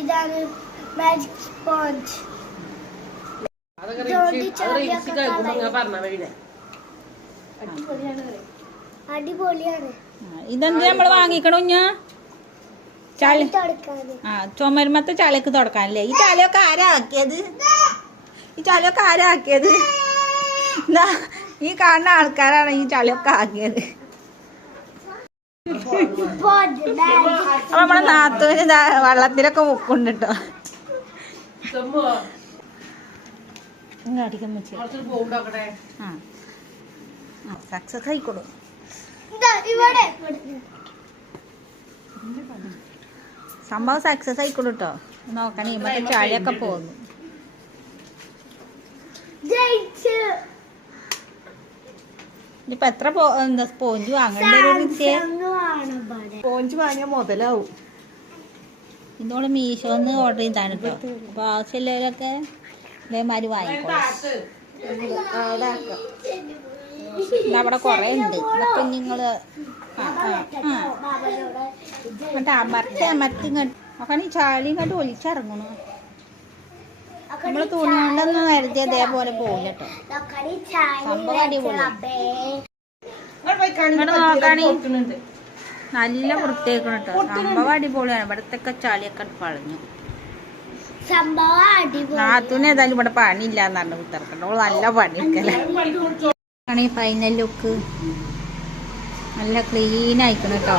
ഇതാണ് magic sponge. അടിപൊളിയാണ്. ഇതെന്ത് നമ്മള് വാങ്ങിക്കണോ ഞാൻ ചുമരുമത്തെ ചാലക്ക് തുടക്കാനല്ലേ? ഈ ചാലയൊക്കെ ആരാക്കിയത്? ഈ കാണുന്ന ആൾക്കാരാണ് ഈ ചളിയൊക്കെ ആക്കിയത്. അപ്പൊ നമ്മളെ നാത്തൂന് ഇതാ വെള്ളത്തിലൊക്കെ മുക്കുണ്ട് കേട്ടോ. സക്സസ് ആയിക്കോളൂ. സംഭവം സക്സസ് ആയിക്കോളൂ കേട്ടോ. നോക്കണേ മറ്റേ ചളിയൊക്കെ പോകുന്നു. ഇപ്പൊ എത്ര സ്പോഞ്ച് വാങ്ങണ്ടേ? സ്പോഞ്ച് വാങ്ങിയ മുതലാവും. ഇന്നോട് മീഷോന്ന് ഓർഡർ ചെയ്താണ് കേട്ടോ. അപ്പൊ ആവശ്യമുള്ളവരൊക്കെ ഇതേമാതിരി വാങ്ങിക്കോളാം. അവിടെ കൊറേ ഉണ്ട്. അപ്പൊ നിങ്ങള് മറ്റേ അമർത്തി നോക്കണ ഈ ചാളി ഇങ്ങോട്ട് ഒലിച്ചിറങ്ങണു. നമ്മള് തുണി കൊണ്ടൊന്നും വരുത്തി അതേപോലെ പോകും കേട്ടോ. സംഭവം അടിപൊളി. ഇവിടെ നോക്കാണി നല്ല വൃത്തിയാക്കണം കേട്ടോ. സംഭവം അടിപൊളിയാണ്. ഇവിടത്തൊക്കെ ചളിയൊക്കെ പളഞ്ഞു. നാത്തൂന് ഏതായാലും ഇവിടെ പണിയില്ലാന്ന് പറഞ്ഞു കുത്തിറക്കണ്ട. ഓള് നല്ല പണിയെടുക്കല്ലേ. ഫൈനൽ ലുക്ക് നല്ല ക്ലീൻ ആയിക്കണം കേട്ടോ.